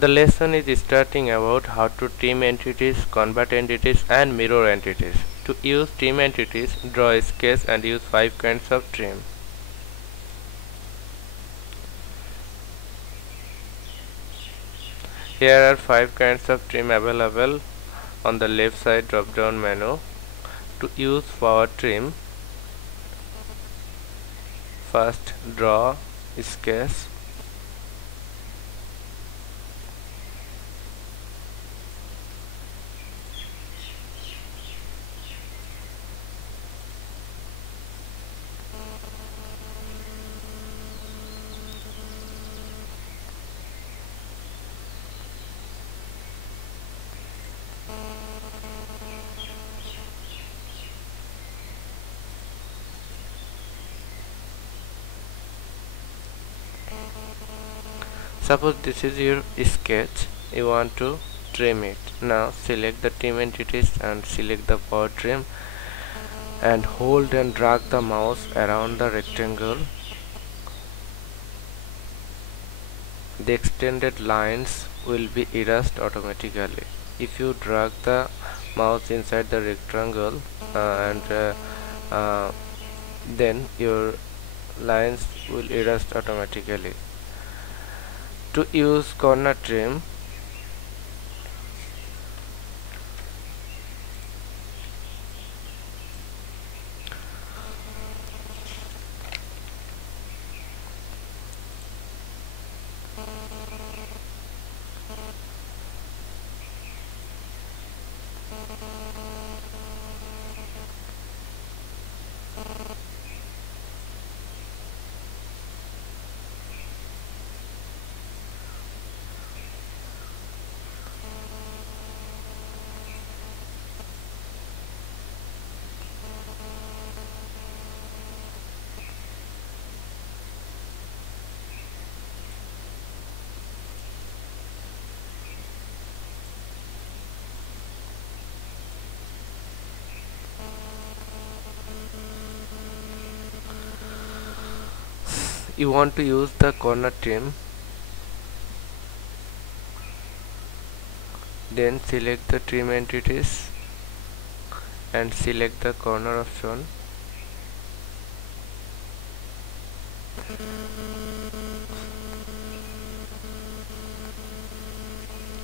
The lesson is starting about how to trim entities, convert entities and mirror entities. To use trim entities, draw a sketch and use 5 kinds of trim. Here are 5 kinds of trim available on the left side drop down menu. To use power trim, first draw sketch. Suppose this is your sketch, you want to trim it. Now select the trim entities and select the power trim and hold and drag the mouse around the rectangle. The extended lines will be erased automatically. If you drag the mouse inside the rectangle then your lines will erase automatically. To use corner trim, you want to use the corner trim, then select the trim entities and select the corner option.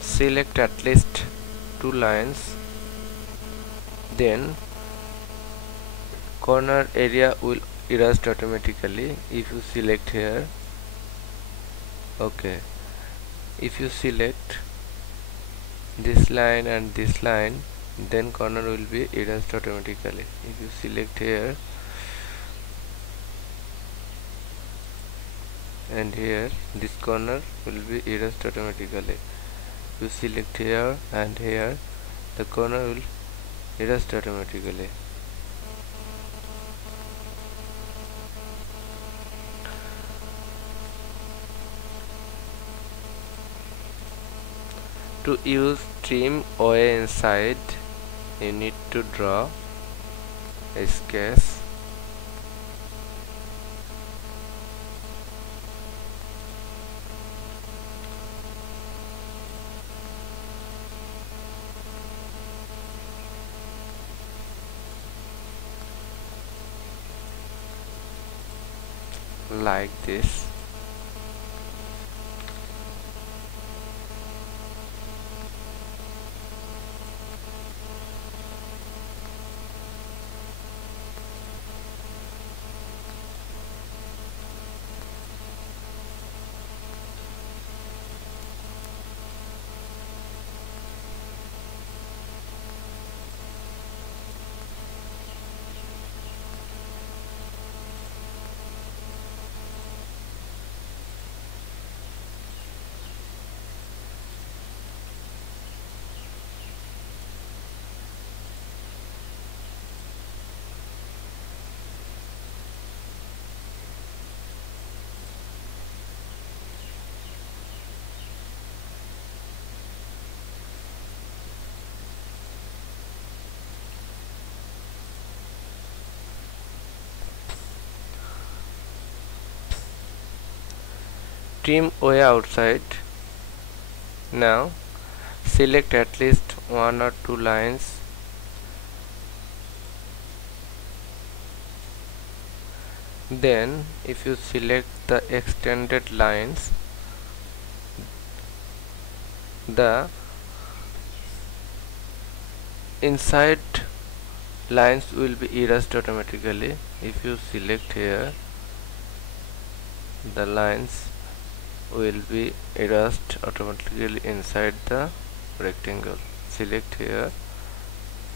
Select at least 2 lines, then corner area will erased automatically if you select here. Okay, if you select this line and this line, then corner will be erased automatically. If you select here and here, this corner will be erased automatically. If you select here and here, the corner will erased automatically. To use trim OA inside, you need to draw a sketch. Like this. Trim way outside, Now select at least one or two lines. Then if you select the extended lines, the inside lines will be erased automatically. If you select here, the lines will be erased automatically inside the rectangle. Select here,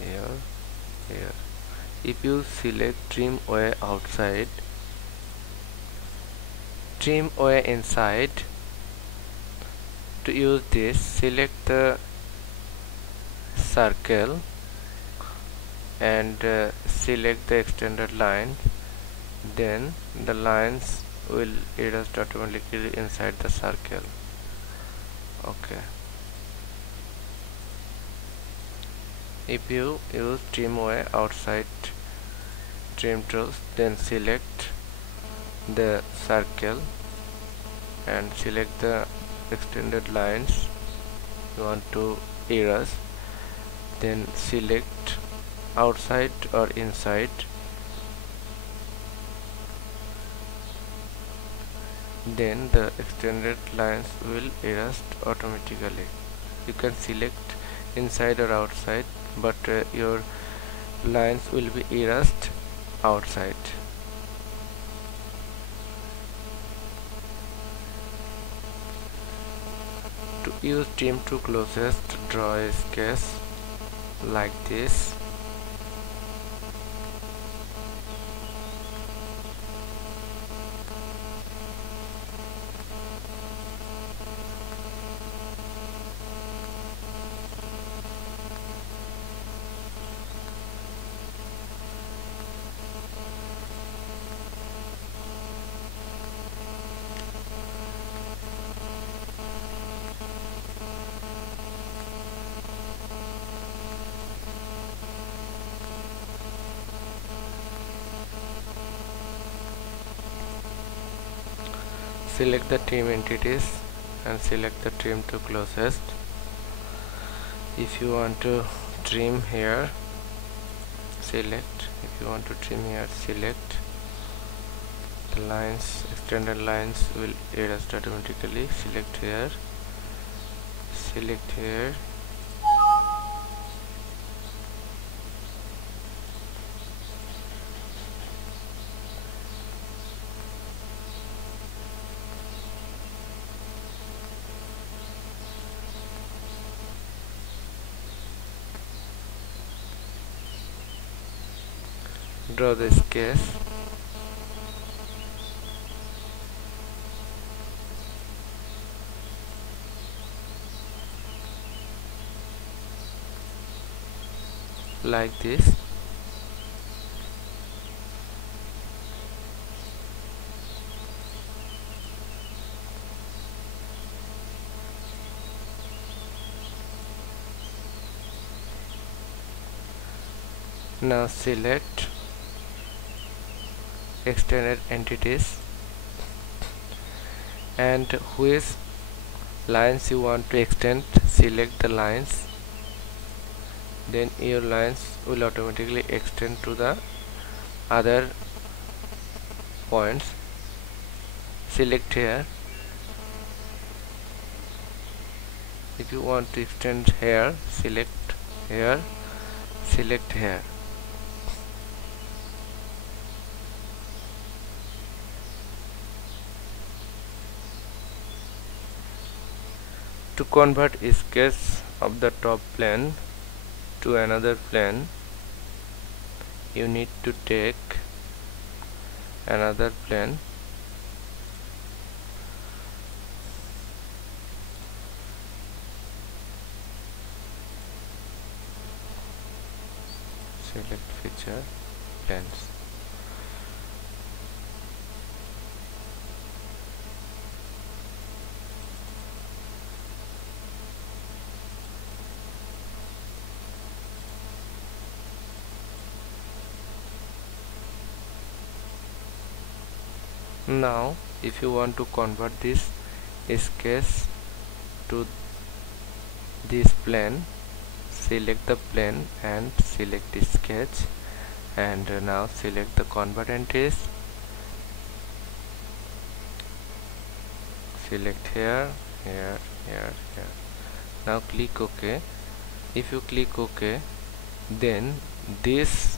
here, here. If you select trim away outside, trim away inside, to use this, select the circle and select the extended line. Then the lines will erase automatically inside the circle. Okay. If you use trim away outside trim tools, then select the circle and select the extended lines you want to erase. Then select outside or inside. Then the extended lines will erase automatically. You can select inside or outside, but your lines will be erased outside. To use trim to closest, draw a sketch like this. Select the trim entities and select the trim to closest. If you want to trim here, select. If you want to trim here, select. The lines, extended lines will erase automatically. Select here, select here. Draw the sketch. Like this. Now select extended entities and which lines you want to extend. Select the lines, then your lines will automatically extend to the other points. Select here. If you want to extend here, select here, select here. To convert a sketch of the top plane to another plane, you need to take another plane, select feature planes. Now if you want to convert this sketch to this plane, select the plane and select the sketch, and now select the convert entities, select here, here, here, here. Now click OK. If you click OK, then this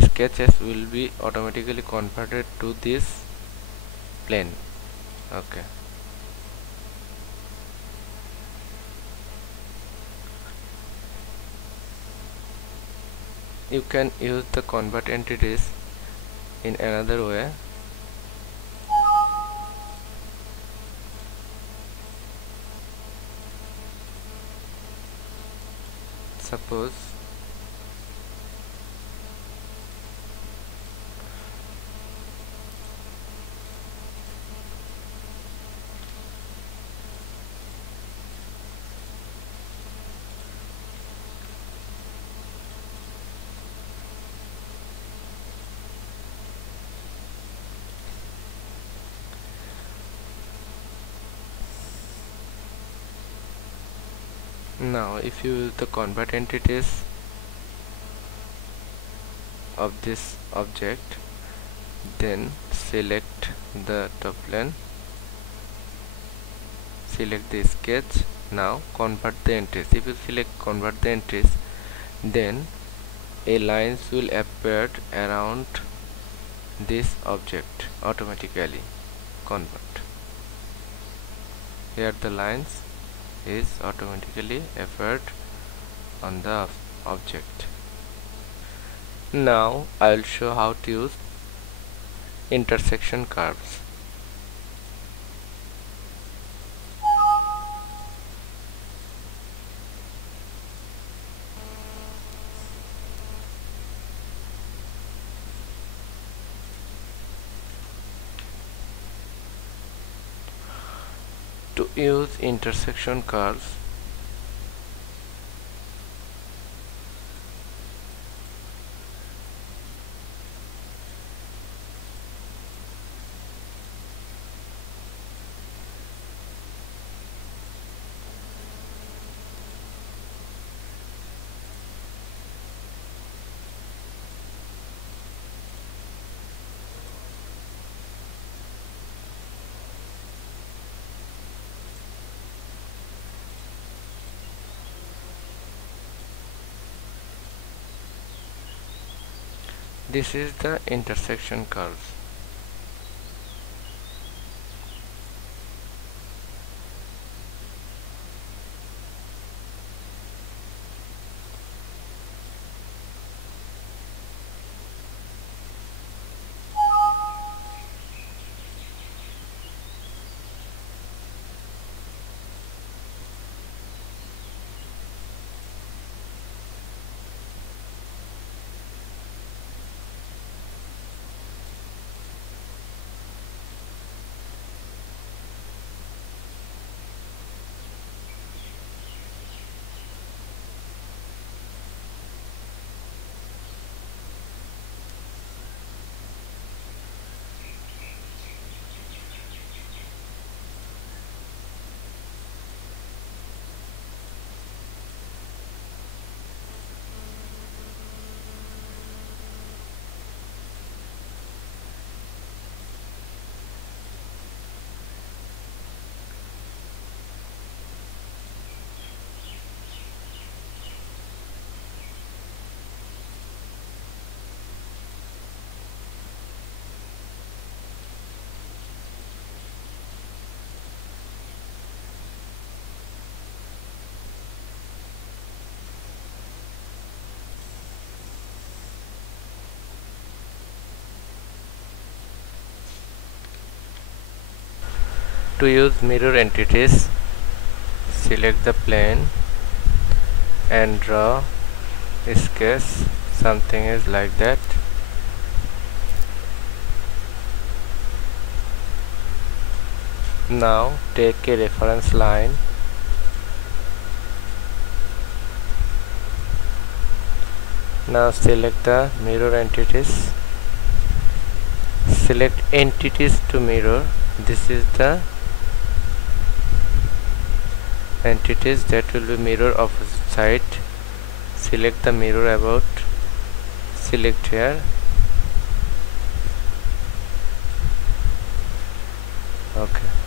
sketches will be automatically converted to this plane. Okay. You can use the convert entities in another way. Suppose now if you use the convert entities of this object, then select the top plane, select the sketch. Now convert the entries. If you select convert the entries, then a lines will appear around this object automatically. Convert. Here the lines is automatically appeared on the object. Now I will show how to use intersection curves. To use intersection curves, this is the intersection curves. To use mirror entities, select the plane and draw a sketch. Something is like that. Now take a reference line, now select the mirror entities, select entities to mirror. This is the entities, that will be mirror opposite side. Select the mirror about, select here, okay.